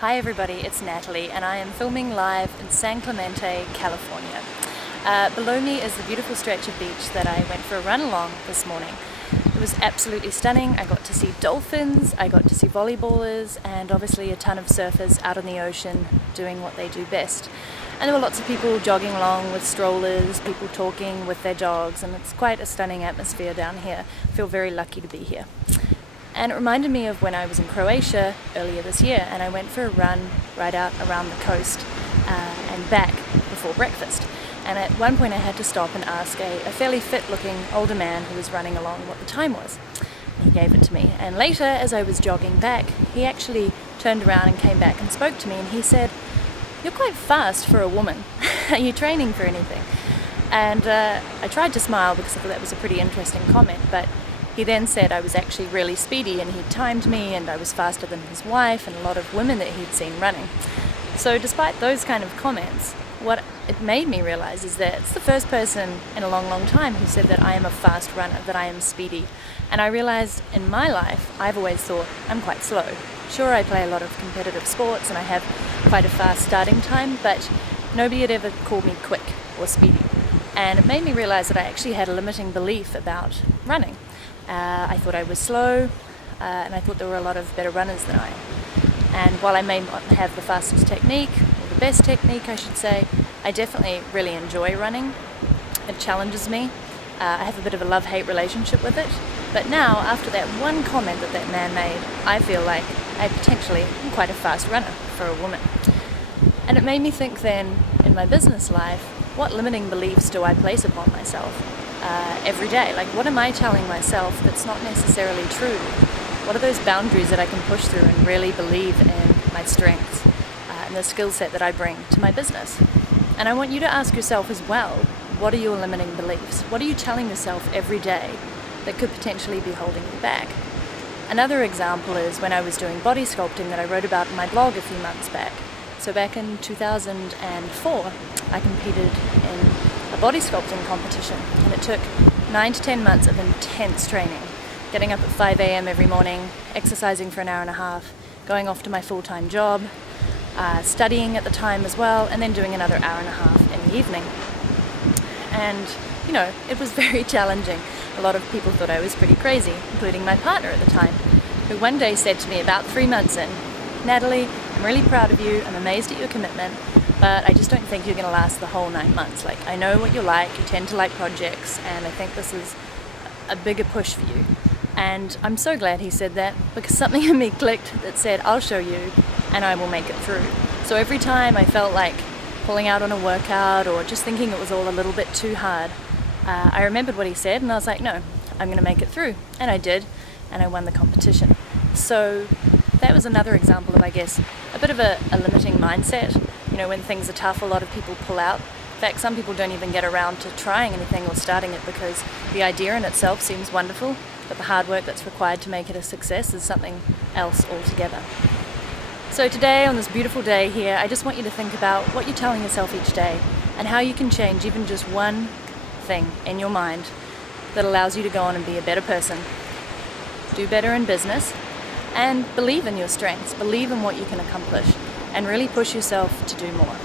Hi everybody, it's Natalie and I am filming live in San Clemente, California. Below me is the beautiful stretch of beach that I went for a run along this morning. It was absolutely stunning. I got to see dolphins, I got to see volleyballers, and obviously a ton of surfers out in the ocean doing what they do best. And there were lots of people jogging along with strollers, people talking with their dogs, and it's quite a stunning atmosphere down here. I feel very lucky to be here. And it reminded me of when I was in Croatia earlier this year, and I went for a run right out around the coast and back before breakfast. And at one point I had to stop and ask a fairly fit-looking older man who was running along what the time was. He gave it to me, and later as I was jogging back, he actually turned around and came back and spoke to me, and he said, "You're quite fast for a woman. Are you training for anything?" And I tried to smile because I thought that was a pretty interesting comment, but he then said I was actually really speedy, and he'd timed me, and I was faster than his wife and a lot of women that he'd seen running. So despite those kind of comments, what it made me realize is that it's the first person in a long, long time who said that I am a fast runner, that I am speedy. And I realized in my life, I've always thought I'm quite slow. Sure, I play a lot of competitive sports and I have quite a fast starting time, but nobody had ever called me quick or speedy. And it made me realize that I actually had a limiting belief about running. I thought I was slow, and I thought there were a lot of better runners than I am. And while I may not have the fastest technique, or the best technique I should say, I definitely really enjoy running. It challenges me. I have a bit of a love-hate relationship with it. But now, after that one comment that that man made, I feel like I potentially am quite a fast runner for a woman. And it made me think then, in my business life, what limiting beliefs do I place upon myself every day? Like, what am I telling myself that's not necessarily true? What are those boundaries that I can push through and really believe in my strengths and the skill set that I bring to my business? And I want you to ask yourself as well, what are your limiting beliefs? What are you telling yourself every day that could potentially be holding you back? Another example is when I was doing body sculpting that I wrote about in my blog a few months back. So back in 2004, I competed in a body sculpting competition, and it took 9 to 10 months of intense training. Getting up at 5 a.m. every morning, exercising for an hour and a half, going off to my full-time job, studying at the time as well, and then doing another hour and a half in the evening. And, you know, it was very challenging. A lot of people thought I was pretty crazy, including my partner at the time, who one day said to me about 3 months in, "Natalie, I'm really proud of you, I'm amazed at your commitment, but I just don't think you're going to last the whole 9 months. Like, I know what you're like, you tend to like projects, and I think this is a bigger push for you." And I'm so glad he said that, because something in me clicked that said, I'll show you and I will make it through. So every time I felt like pulling out on a workout or just thinking it was all a little bit too hard, I remembered what he said and I was like, no, I'm going to make it through. And I did, and I won the competition. So that was another example of, I guess, a bit of a limiting mindset. You know, when things are tough, a lot of people pull out. In fact, some people don't even get around to trying anything or starting it because the idea in itself seems wonderful, but the hard work that's required to make it a success is something else altogether. So today, on this beautiful day here, I just want you to think about what you're telling yourself each day and how you can change even just one thing in your mind that allows you to go on and be a better person, do better in business, and believe in your strengths, believe in what you can accomplish, and really push yourself to do more.